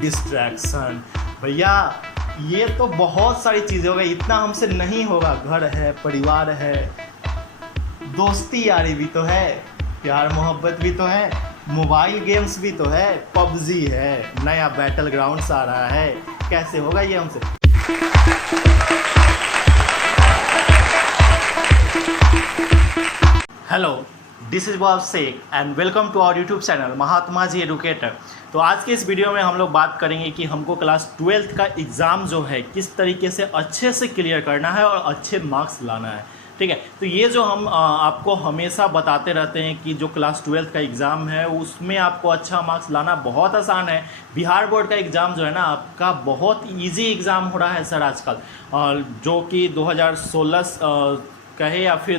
Distraction. भैया ये तो बहुत सारी चीज़ें हो गई, इतना हमसे नहीं होगा। घर है, परिवार है, दोस्ती यारी भी तो है, प्यार मोहब्बत भी तो है, मोबाइल गेम्स भी तो है, पबजी है, नया बैटल ग्राउंड्स आ रहा है, कैसे होगा ये हमसे। Hello, this is Bob Sheikh and welcome to our YouTube channel Mahatma ji educator. तो आज के इस वीडियो में हम लोग बात करेंगे कि हमको क्लास 12th का एग्ज़ाम जो है किस तरीके से अच्छे से क्लियर करना है और अच्छे मार्क्स लाना है। ठीक है, तो ये जो हम आपको हमेशा बताते रहते हैं कि जो क्लास 12th का एग्ज़ाम है उसमें आपको अच्छा मार्क्स लाना बहुत आसान है। बिहार बोर्ड का एग्ज़ाम जो है ना आपका बहुत इजी एग्ज़ाम हो रहा है सर आजकल, जो कि 2016 कहे या फिर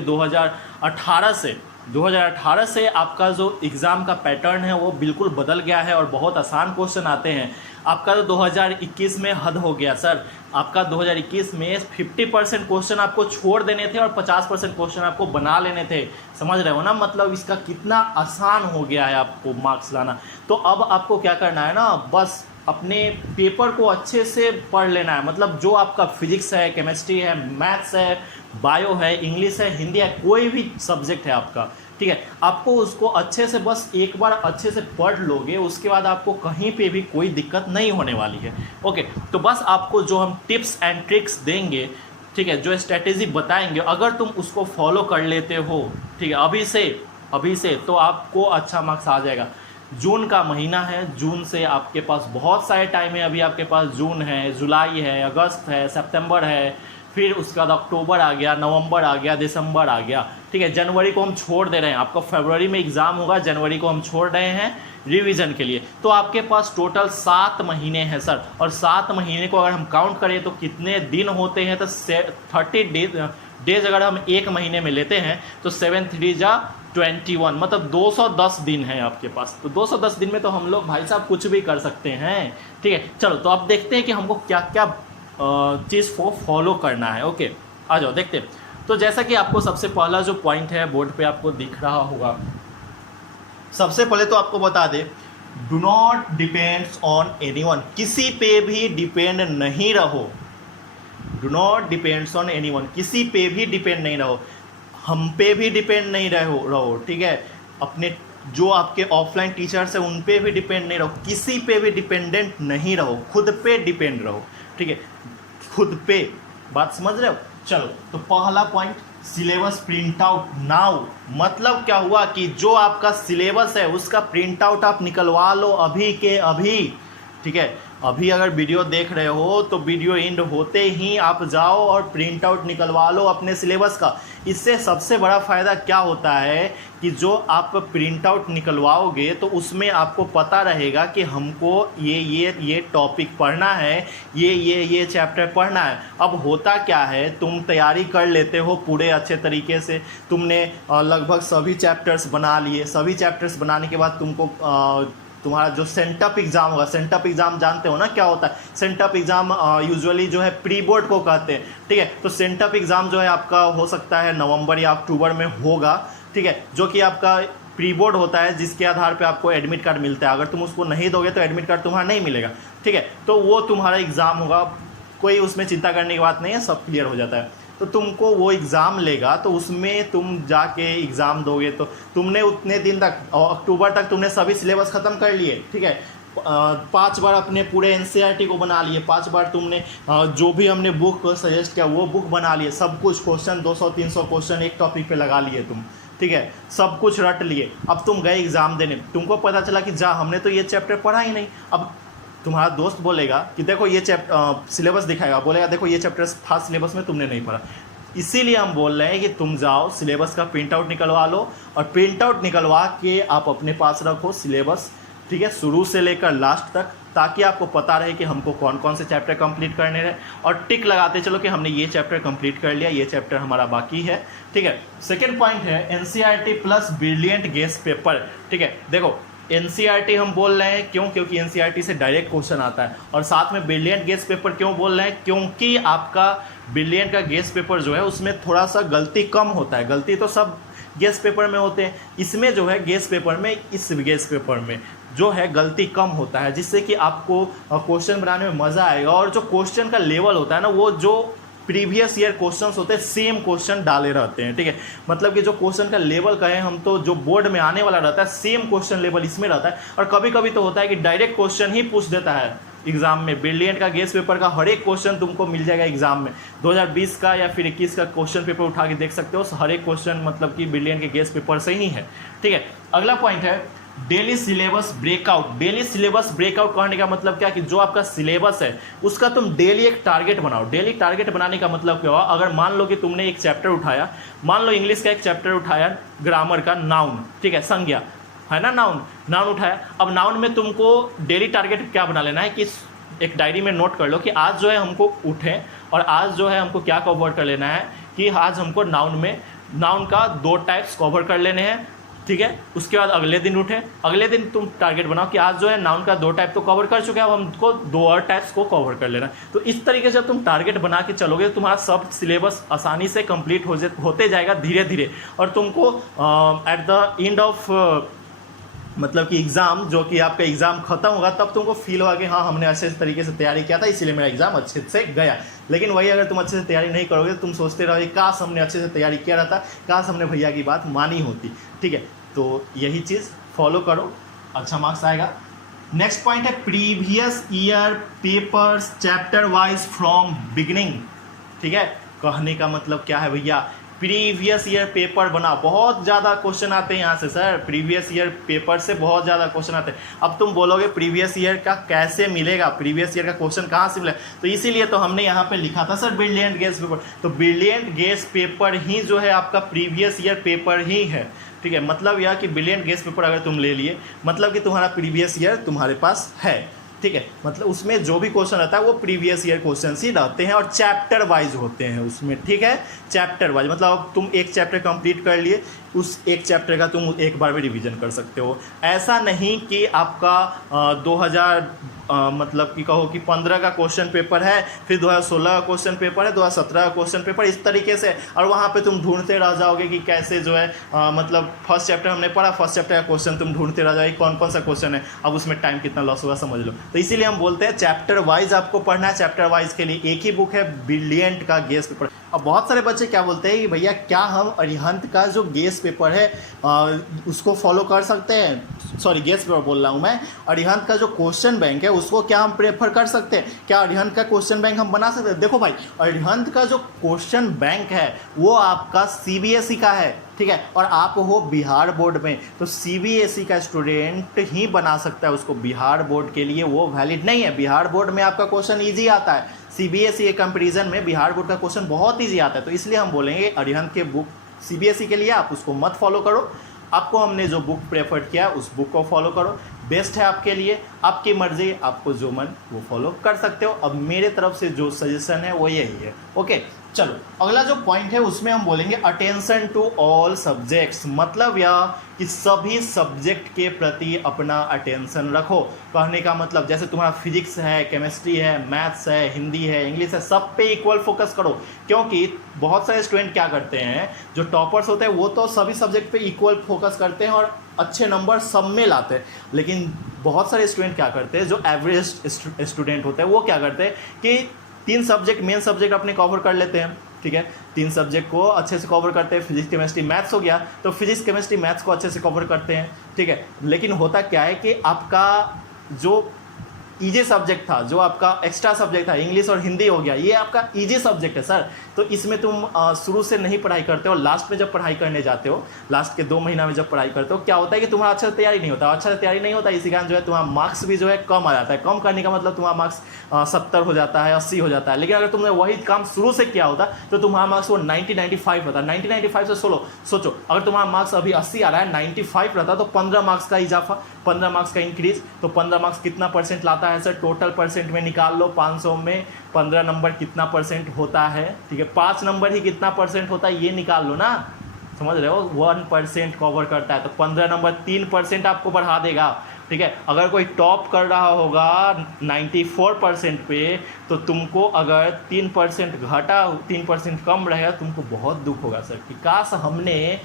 2018 से आपका जो एग्ज़ाम का पैटर्न है वो बिल्कुल बदल गया है और बहुत आसान क्वेश्चन आते हैं। आपका तो 2021 में हद हो गया सर, आपका 2021 में 50% क्वेश्चन आपको छोड़ देने थे और 50% क्वेश्चन आपको बना लेने थे। समझ रहे हो ना, मतलब इसका कितना आसान हो गया है आपको मार्क्स लाना। तो अब आपको क्या करना है ना, बस अपने पेपर को अच्छे से पढ़ लेना है। मतलब जो आपका फिजिक्स है, केमिस्ट्री है, मैथ्स है, बायो है, इंग्लिश है, हिंदी है, कोई भी सब्जेक्ट है आपका, ठीक है, आपको उसको अच्छे से बस एक बार अच्छे से पढ़ लोगे, उसके बाद आपको कहीं पे भी कोई दिक्कत नहीं होने वाली है। ओके, तो बस आपको जो हम टिप्स एंड ट्रिक्स देंगे, ठीक है, जो स्ट्रेटेजी बताएंगे, अगर तुम उसको फॉलो कर लेते हो, ठीक है, अभी से तो आपको अच्छा मार्क्स आ जाएगा। जून का महीना है, जून से आपके पास बहुत सारे टाइम है। अभी आपके पास जून है, जुलाई है, अगस्त है, सितंबर है, फिर उसके बाद अक्टूबर आ गया, नवंबर आ गया, दिसंबर आ गया, ठीक है। जनवरी को हम छोड़ दे रहे हैं, आपका फरवरी में एग्ज़ाम होगा, जनवरी को हम छोड़ रहे हैं रिवीजन के लिए। तो आपके पास टोटल 7 महीने हैं सर, और 7 महीने को अगर हम काउंट करें तो कितने दिन होते हैं, तो 30 डेज अगर हम एक महीने में लेते हैं तो 7 3 जा 21, मतलब 210 दिन है आपके पास। तो 210 दिन में तो हम लोग भाई साहब कुछ भी कर सकते हैं, ठीक है। चलो तो अब देखते हैं कि हमको क्या क्या चीज़ को फॉलो करना है। ओके, आ जाओ देखते हैं। तो जैसा कि आपको सबसे पहला जो पॉइंट है बोर्ड पे आपको दिख रहा होगा, सबसे पहले तो आपको बता दे, do not depends on anyone, किसी पे भी डिपेंड नहीं रहो। Do not depends on anyone, किसी पे भी डिपेंड नहीं रहो, हम पे भी डिपेंड नहीं रहो, ठीक है, अपने जो आपके ऑफलाइन टीचर्स हैं उन पे भी डिपेंड नहीं रहो, किसी पे भी डिपेंडेंट नहीं रहो, खुद पे डिपेंड रहो, ठीक है, खुद पे। बात समझ रहे हो? चलो तो पहला point, syllabus print out now. मतलब क्या हुआ कि जो आपका सिलेबस है उसका प्रिंट आउट आप निकलवा लो अभी के अभी, ठीक है। अभी अगर वीडियो देख रहे हो तो वीडियो एंड होते ही आप जाओ और प्रिंट आउट निकलवा लो अपने सिलेबस का। इससे सबसे बड़ा फ़ायदा क्या होता है कि जो आप प्रिंट आउट निकलवाओगे तो उसमें आपको पता रहेगा कि हमको ये टॉपिक पढ़ना है, ये चैप्टर पढ़ना है। अब होता क्या है, तुम तैयारी कर लेते हो पूरे अच्छे तरीके से, तुमने लगभग सभी चैप्टर्स बना लिए, सभी चैप्टर्स बनाने के बाद तुमको तुम्हारा जो सेंटअप एग्ज़ाम होगा, सेंटअप एग्ज़ाम जानते हो ना क्या होता है? सेंटअप एग्ज़ाम यूजुअली जो है प्री बोर्ड को कहते हैं, ठीक है। तो सेंटअप एग्ज़ाम जो है आपका हो सकता है नवंबर या अक्टूबर में होगा, ठीक है, जो कि आपका प्री बोर्ड होता है, जिसके आधार पे आपको एडमिट कार्ड मिलता है। अगर तुम उसको नहीं दोगे तो एडमिट कार्ड तुम्हारा नहीं मिलेगा, ठीक है। तो वो तुम्हारा एग्ज़ाम होगा, कोई उसमें चिंता करने की बात नहीं है, सब क्लियर हो जाता है। तो तुमको वो एग्ज़ाम लेगा, तो उसमें तुम जाके एग्ज़ाम दोगे, तो तुमने उतने दिन तक, अक्टूबर तक तुमने सभी सिलेबस ख़त्म कर लिए, ठीक है। 5 बार अपने पूरे NCERT को बना लिए, 5 बार तुमने जो भी हमने बुक को सजेस्ट किया वो बुक बना लिए, सब कुछ क्वेश्चन 200-300 क्वेश्चन एक टॉपिक पे लगा लिए तुम, ठीक है, सब कुछ रट लिए। अब तुम गए एग्ज़ाम देने, तुमको पता चला कि हमने तो ये चैप्टर पढ़ा ही नहीं। अब तुम्हारा दोस्त बोलेगा कि देखो ये सिलेबस दिखाएगा, बोलेगा देखो ये चैप्टर था सिलेबस में, तुमने नहीं पढ़ा। इसीलिए हम बोल रहे हैं कि तुम जाओ सिलेबस का प्रिंट आउट निकलवा लो, और प्रिंट आउट निकलवा के आप अपने पास रखो सिलेबस, ठीक है, शुरू से लेकर लास्ट तक, ताकि आपको पता रहे कि हमको कौन कौन से चैप्टर कंप्लीट करने हैं, और टिक लगाते चलो कि हमने ये चैप्टर कंप्लीट कर लिया, ये चैप्टर हमारा बाकी है, ठीक है। सेकेंड पॉइंट है NCERT plus brilliant guest paper, ठीक है। देखो NCERT हम बोल रहे हैं क्यों, क्योंकि NCERT से डायरेक्ट क्वेश्चन आता है, और साथ में ब्रिलियंट गेस्ट पेपर क्यों बोल रहे हैं, क्योंकि आपका ब्रिलियंट का गेस्ट पेपर जो है उसमें थोड़ा सा गलती कम होता है। गलती तो सब गेस्ट पेपर में होते हैं, इसमें जो है गेस्ट पेपर में, इस गेस्ट पेपर में जो है गलती कम होता है, जिससे कि आपको क्वेश्चन बनाने में मज़ा आएगा। और जो क्वेश्चन का लेवल होता है ना, वो जो प्रीवियस ईयर क्वेश्चंस होते हैं सेम क्वेश्चन डाले रहते हैं, ठीक है। मतलब कि जो क्वेश्चन का लेवल कहें हम, तो जो बोर्ड में आने वाला रहता है सेम क्वेश्चन लेवल इसमें रहता है। और कभी कभी तो होता है कि डायरेक्ट क्वेश्चन ही पूछ देता है एग्जाम में। ब्रिलियंट का गेस पेपर का हर एक क्वेश्चन तुमको मिल जाएगा एग्जाम में। 2020 का या फिर 21 का क्वेश्चन पेपर उठा के देख सकते हो, हर एक क्वेश्चन मतलब कि ब्रिलियंट के गेस पेपर से ही है, ठीक है। अगला पॉइंट है daily syllabus breakout. Daily syllabus breakout कहने का मतलब क्या कि जो आपका सिलेबस है उसका तुम डेली एक टारगेट बनाओ। डेली टारगेट बनाने का मतलब क्या हुआ, अगर मान लो कि तुमने एक चैप्टर उठाया, मान लो इंग्लिश का एक चैप्टर उठाया, ग्रामर का नाउन, ठीक है, संज्ञा है ना, नाउन उठाया। अब नाउन में तुमको डेली टारगेट क्या बना लेना है कि एक डायरी में नोट कर लो कि आज जो है हमको उठें और आज जो है हमको क्या कवर कर लेना है कि आज हमको नाउन का 2 टाइप्स कवर कर लेने हैं, ठीक है। उसके बाद अगले दिन उठे, अगले दिन तुम टारगेट बनाओ कि आज जो है नाउन का 2 टाइप तो कवर कर चुके हैं, अब हमको 2 और टाइप्स को कवर कर लेना है। तो इस तरीके से जब तुम टारगेट बना के चलोगे तो तुम्हारा सब सिलेबस आसानी से कंप्लीट होते जाएगा धीरे धीरे। और तुमको एट द एंड ऑफ मतलब कि एग्ज़ाम, जो कि आपका एग्ज़ाम खत्म होगा, तब तुमको फील होगा कि हाँ हमने अच्छे तरीके से तैयारी किया था, इसीलिए मेरा एग्ज़ाम अच्छे से गया। लेकिन वही अगर तुम अच्छे से तैयारी नहीं करोगे तो तुम सोचते रहोगे काश हमने अच्छे से तैयारी किया रहता, काश हमने भैया की बात मानी होती, ठीक है। तो यही चीज़ फॉलो करो, अच्छा मार्क्स आएगा। नेक्स्ट पॉइंट है previous year papers chapter wise from beginning, ठीक है। कहने का मतलब क्या है भैया, प्रीवियस ईयर पेपर बना। बहुत ज़्यादा क्वेश्चन आते हैं यहाँ से सर, प्रीवियस ईयर पेपर से बहुत ज़्यादा क्वेश्चन आते हैं। अब तुम बोलोगे प्रीवियस ईयर का कैसे मिलेगा, प्रीवियस ईयर का क्वेश्चन कहाँ से मिलेगा, तो इसीलिए तो हमने यहाँ पे लिखा था सर ब्रिलियंट गेस पेपर। तो ब्रिलियंट गेस पेपर ही जो है आपका प्रीवियस ईयर पेपर ही है, ठीक है। मतलब यह कि ब्रिलियंट गेस पेपर अगर तुम ले लिए मतलब कि तुम्हारा प्रीवियस ईयर तुम्हारे पास है, ठीक है। मतलब उसमें जो भी क्वेश्चन रहता है वो प्रीवियस ईयर क्वेश्चन ही रहते हैं और चैप्टर वाइज होते हैं उसमें, ठीक है। चैप्टर वाइज मतलब अब तुम एक चैप्टर कंप्लीट कर लिए, उस एक चैप्टर का तुम एक बार में रिवीजन कर सकते हो। ऐसा नहीं कि आपका 2000 मतलब कि कहो कि 15 का क्वेश्चन पेपर है, फिर 2016 का क्वेश्चन पेपर है, 2017 का क्वेश्चन पेपर, इस तरीके से, और वहाँ पे तुम ढूंढते रह जाओगे कि कैसे जो है मतलब फर्स्ट चैप्टर हमने पढ़ा, फर्स्ट चैप्टर का क्वेश्चन तुम ढूंढते रह जाओगे कौन कौन सा क्वेश्चन है, अब उसमें टाइम कितना लॉस होगा समझ लो। तो इसीलिए हम बोलते हैं चैप्टर वाइज आपको पढ़ना है। चैप्टर वाइज के लिए एक ही बुक है, ब्रिलियंट का गेस पेपर। अब बहुत सारे बच्चे क्या बोलते हैं कि भैया क्या हम अरिहंत का जो गेस पेपर है उसको फॉलो कर सकते हैं, सॉरी गेस पेपर बोल रहा हूँ मैं, अरिहंत का जो क्वेश्चन बैंक है उसको क्या हम प्रेफर कर सकते हैं, क्या अरिहंत का क्वेश्चन बैंक हम बना सकते हैं। देखो भाई, अरिहंत का जो क्वेश्चन बैंक है वो आपका सीबीएसई का है, ठीक है, और आप हो बिहार बोर्ड में, तो सीबीएसई का स्टूडेंट ही बना सकता है उसको, बिहार बोर्ड के लिए वो वैलिड नहीं है। बिहार बोर्ड में आपका क्वेश्चन ईजी आता है, सीबीएसई के कंपैरिजन में बिहार बोर्ड का क्वेश्चन बहुत ईजी आता है। तो इसलिए हम बोलेंगे अरिहंत के बुक सीबीएसई के लिए आप उसको मत फॉलो करो, आपको हमने जो बुक प्रेफर किया उस बुक को फॉलो करो, बेस्ट है आपके लिए, आपकी मर्जी, आपको जो मन वो फॉलो कर सकते हो। अब मेरे तरफ से जो सजेशन है वो यही है, ओके। चलो अगला जो पॉइंट है उसमें हम बोलेंगे अटेंशन टू ऑल सब्जेक्ट्स। मतलब यह कि सभी सब्जेक्ट के प्रति अपना अटेंशन रखो। कहने का मतलब जैसे तुम्हारा फिजिक्स है, केमिस्ट्री है, मैथ्स है, हिंदी है, इंग्लिश है, सब पे इक्वल फोकस करो। क्योंकि बहुत सारे स्टूडेंट क्या करते हैं, जो टॉपर्स होते हैं वो तो सभी सब्जेक्ट पे इक्वल फोकस करते हैं और अच्छे नंबर सब में लाते हैं, लेकिन बहुत सारे स्टूडेंट क्या करते हैं, जो एवरेज स्टूडेंट होते हैं वो क्या करते हैं कि 3 सब्जेक्ट मेन सब्जेक्ट अपने कवर कर लेते हैं, ठीक है, 3 सब्जेक्ट को अच्छे से कवर करते हैं, फिजिक्स केमिस्ट्री मैथ्स हो गया तो फिजिक्स केमिस्ट्री मैथ्स को अच्छे से कवर करते हैं, ठीक है। लेकिन होता क्या है कि आपका जो ईजी सब्जेक्ट था, जो आपका एक्स्ट्रा सब्जेक्ट था, इंग्लिश और हिंदी हो गया, ये आपका ईजी सब्जेक्ट है सर, तो इसमें तुम शुरू से नहीं पढ़ाई करते हो, लास्ट में जब पढ़ाई करने जाते हो, लास्ट के 2 महीना में जब पढ़ाई करते हो, क्या होता है कि तुम्हारा अच्छा से तैयारी नहीं होता, अच्छा से तैयारी नहीं होता, इसी कारण जो है तुम्हारा मार्क्स भी जो है कम आ जाता है। कम करने का मतलब तुम्हारा मार्क्स 70 हो जाता है, 80 हो जाता है। लेकिन अगर तुमने वही काम शुरू से किया होता तो तुम्हारा मार्क्स वो 90-95 होता। 90-95 से सोचो अगर तुम्हारा मार्क्स अभी 80 आ रहा है, 95 रहता तो 15 मार्क्स का इजाफा, 15 मार्क्स का इंक्रीज, तो 15 मार्क्स कितना परसेंट लाता है सर, टोटल परसेंट में निकाल लो, 500 में 15 नंबर कितना परसेंट होता है, ठीक है, 5 नंबर ही कितना परसेंट होता है ये निकाल लो ना, समझ रहे हो, 1% कवर करता है तो 15 नंबर 3% आपको बढ़ा देगा, ठीक है। अगर कोई टॉप कर रहा होगा 94% पे तो तुमको अगर 3% घटा, 3% कम रहेगा, तुमको बहुत दुख होगा सर कि काश हमने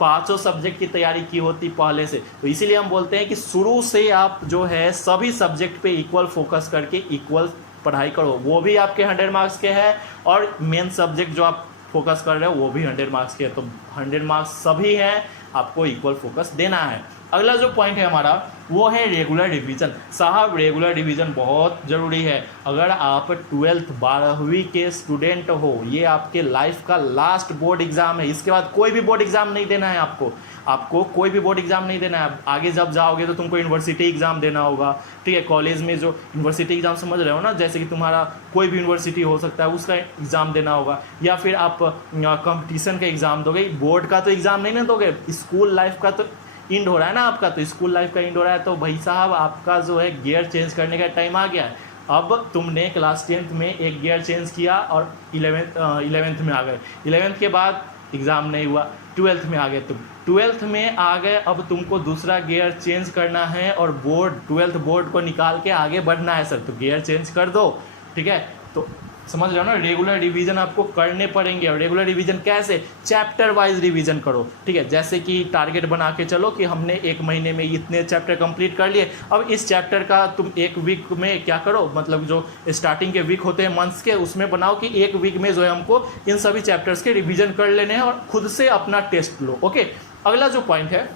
5 सब्जेक्ट की तैयारी की होती पहले से। तो इसीलिए हम बोलते हैं कि शुरू से आप जो है सभी सब्जेक्ट पे इक्वल फोकस करके इक्वल पढ़ाई करो, वो भी आपके 100 मार्क्स के हैं और मेन सब्जेक्ट जो आप फोकस कर रहे हो वो भी 100 मार्क्स के है। तो 100 मार्क्स सभी हैं, आपको इक्वल फोकस देना है। अगला जो पॉइंट है हमारा वो है रेगुलर रिवीजन। साहब रेगुलर रिवीजन बहुत ज़रूरी है। अगर आप 12th 12वीं के स्टूडेंट हो, ये आपके लाइफ का लास्ट बोर्ड एग्ज़ाम है, इसके बाद कोई भी बोर्ड एग्ज़ाम नहीं देना है आपको कोई भी बोर्ड एग्ज़ाम नहीं देना है। आगे जब जाओगे तो तुमको यूनिवर्सिटी एग्ज़ाम देना होगा, ठीक है। कॉलेज में जो यूनिवर्सिटी एग्ज़ाम समझ रहे हो ना, जैसे कि तुम्हारा कोई भी यूनिवर्सिटी हो सकता है, उसका एग्ज़ाम देना होगा, या फिर आप कंपटीशन का एग्ज़ाम दोगे। बोर्ड का तो एग्ज़ाम नहीं ना दोगे, स्कूल लाइफ का तो इंड हो रहा है ना आपका, तो स्कूल लाइफ का इंड हो रहा है। तो भाई साहब आपका जो है गियर चेंज करने का टाइम आ गया है। अब तुमने क्लास 10th में एक गियर चेंज किया और 11th में आ गए, 11th के बाद एग्ज़ाम नहीं हुआ, 12th में आ गए तुम, 12th में आ गए, अब तुमको दूसरा गियर चेंज करना है और 12th बोर्ड को निकाल के आगे बढ़ना है सर। तो गियर चेंज कर दो, ठीक है। तो समझ रहे हो ना, रेगुलर रिवीजन आपको करने पड़ेंगे। और रेगुलर रिवीजन कैसे? चैप्टर वाइज रिवीजन करो, ठीक है। जैसे कि टारगेट बना के चलो कि हमने 1 महीने में इतने चैप्टर कंप्लीट कर लिए, अब इस चैप्टर का तुम 1 वीक में क्या करो, मतलब जो स्टार्टिंग के वीक होते हैं मंथ्स के, उसमें बनाओ कि 1 वीक में जो है हमको इन सभी चैप्टर्स के रिवीजन कर लेने हैं और खुद से अपना टेस्ट लो, ओके। अगला जो पॉइंट है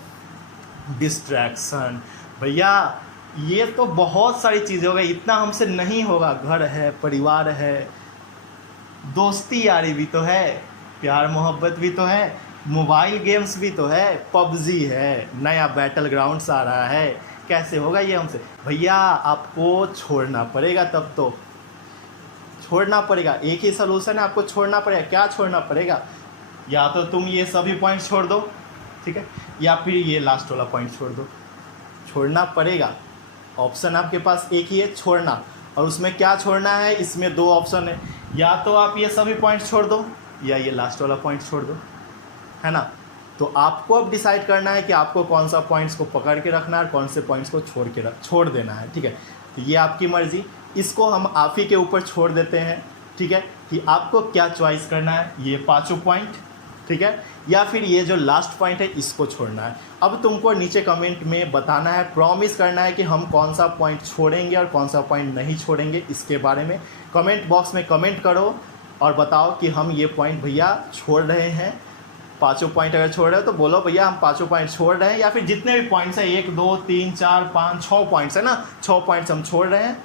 डिस्ट्रैक्शन। भैया ये तो बहुत सारी चीज़ें हो गई, इतना हमसे नहीं होगा। घर है, परिवार है, दोस्ती यारी भी तो है, प्यार मोहब्बत भी तो है, मोबाइल गेम्स भी तो है, पबजी है, नया बैटल ग्राउंड्स आ रहा है, कैसे होगा ये हमसे? भैया आपको छोड़ना पड़ेगा, तब तो छोड़ना पड़ेगा। एक ही सलूशन है, आपको छोड़ना पड़ेगा। क्या छोड़ना पड़ेगा? या तो तुम ये सभी पॉइंट छोड़ दो, ठीक है, या फिर ये लास्ट वाला पॉइंट छोड़ दो। छोड़ना पड़ेगा, ऑप्शन आपके पास एक ही है, छोड़ना। और उसमें क्या छोड़ना है, इसमें 2 ऑप्शन है, या तो आप ये सभी पॉइंट्स छोड़ दो या ये लास्ट वाला पॉइंट छोड़ दो, है ना। तो आपको अब डिसाइड करना है कि आपको कौन सा पॉइंट्स को पकड़ के रखना है और कौन से पॉइंट्स को छोड़ देना है, ठीक है। तो ये आपकी मर्ज़ी, इसको हम आप ही के ऊपर छोड़ देते हैं, ठीक है, कि आपको क्या चॉइस करना है, ये 5 पॉइंट, ठीक है, या फिर ये जो लास्ट पॉइंट है इसको छोड़ना है। अब तुमको नीचे कमेंट में बताना है, प्रॉमिस करना है कि हम कौन सा पॉइंट छोड़ेंगे और कौन सा पॉइंट नहीं छोड़ेंगे। इसके बारे में कमेंट बॉक्स में कमेंट करो और बताओ कि हम ये पॉइंट भैया छोड़ रहे हैं। 5 पॉइंट अगर छोड़ रहे हो तो बोलो भैया हम 5 पॉइंट छोड़ रहे हैं, या फिर जितने भी पॉइंट्स हैं 1 2 3 4 5 6 पॉइंट्स है ना, 6 पॉइंट्स हम छोड़ रहे हैं।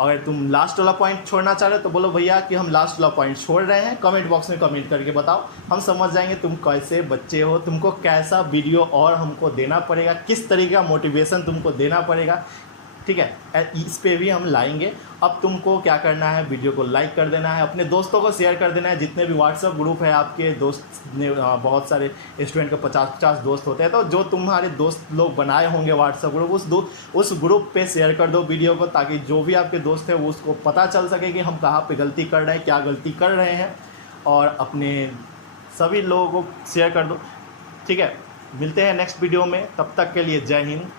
अगर तुम लास्ट वाला पॉइंट छोड़ना चाह रहे हो तो बोलो भैया कि हम लास्ट वाला पॉइंट छोड़ रहे हैं। कमेंट बॉक्स में कमेंट करके बताओ, हम समझ जाएंगे तुम कैसे बच्चे हो, तुमको कैसा वीडियो और हमको देना पड़ेगा, किस तरीके का मोटिवेशन तुमको देना पड़ेगा, ठीक है। इस पे भी हम लाएंगे। अब तुमको क्या करना है, वीडियो को लाइक कर देना है, अपने दोस्तों को शेयर कर देना है। जितने भी व्हाट्सएप ग्रुप है आपके दोस्त ने, बहुत सारे स्टूडेंट का 50-50 दोस्त होते हैं, तो जो तुम्हारे दोस्त लोग बनाए होंगे व्हाट्सएप ग्रुप, उस ग्रुप पे शेयर कर दो वीडियो को, ताकि जो भी आपके दोस्त है वो उसको पता चल सके कि हम कहाँ पे गलती कर रहे हैं, क्या गलती कर रहे हैं, और अपने सभी लोगों को शेयर कर दो, ठीक है। मिलते हैं नेक्स्ट वीडियो में, तब तक के लिए जय हिंद।